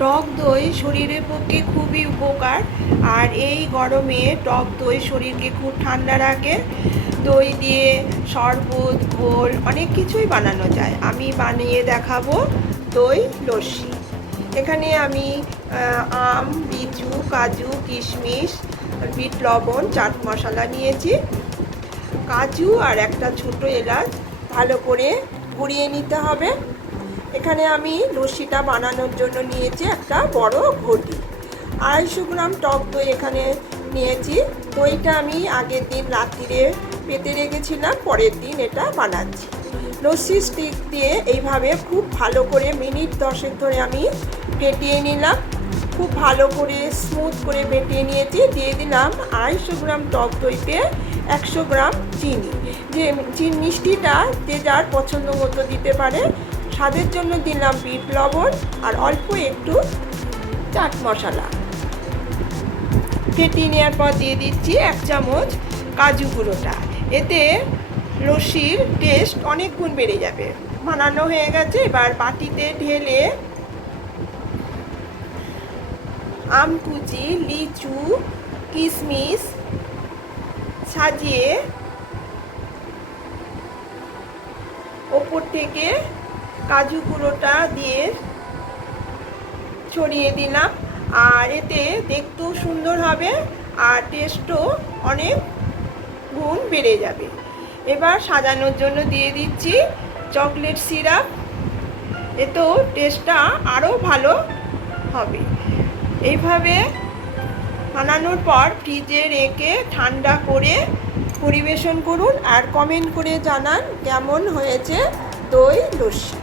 টক দই শরীরের পক্ষে খুবই উপকার। আর এই গরমে টক দই শরীরকে খুব ঠান্ডা রাখে। দই দিয়ে শরবত, ঘোল অনেক কিছুই বানানো যায়। আমি বানিয়ে দেখাবো দই লস্যি। এখানে আমি আম, লিচু, কাজু, কিশমিশ, বিট লবণ, চাট মশলা নিয়েছি। কাজু আর একটা ছোটো এলাচ ভালো করে গুঁড়িয়ে নিতে হবে। এখানে আমি লস্যিটা বানানোর জন্য নিয়েছি একটা বড় ঘটি। 250 গ্রাম টক দই এখানে নিয়েছি। দইটা আমি আগের দিন রাত্রিরে পেতে রেখেছিলাম, পরের দিন এটা বানাচ্ছি। লস্যি স্টিক দিয়ে এইভাবে খুব ভালো করে মিনিট 10 ধরে আমি ফেটিয়ে নিলাম। খুব ভালো করে স্মুথ করে ফেটিয়ে নিয়েছি। দিয়ে দিলাম 250 গ্রাম টক দইতে 100 গ্রাম চিনি। যে মিষ্টিটা যে যার পছন্দ মতো দিতে পারে। স্বাদের জন্য দিলাম বিট লবণ আর অল্প একটু চাট মশলা। ফেটিয়ে নেওয়ার পর দিয়ে দিচ্ছি 1 চামচ কাজু গুঁড়োটা। এতে লস্যির টেস্ট অনেক গুণ বেড়ে যাবে। বানানো হয়ে গেছে। এবার বাটিতে ঢেলে আম কুচি, লিচু, কিশমিশ সাজিয়ে ওপর থেকে কাজু গুঁড়োটা দিয়ে ছড়িয়ে দিলাম। আর এতে দেখতেও সুন্দর হবে আর টেস্টও অনেক গুণ বেড়ে যাবে। এবার সাজানোর জন্য দিয়ে দিচ্ছি চকলেট সিরাপ। এতেও টেস্টটা আরও ভালো হবে। এইভাবে বানানোর পর ফ্রিজে রেখে ঠান্ডা করে পরিবেশন করুন আর কমেন্ট করে জানান কেমন হয়েছে দই লস্যি।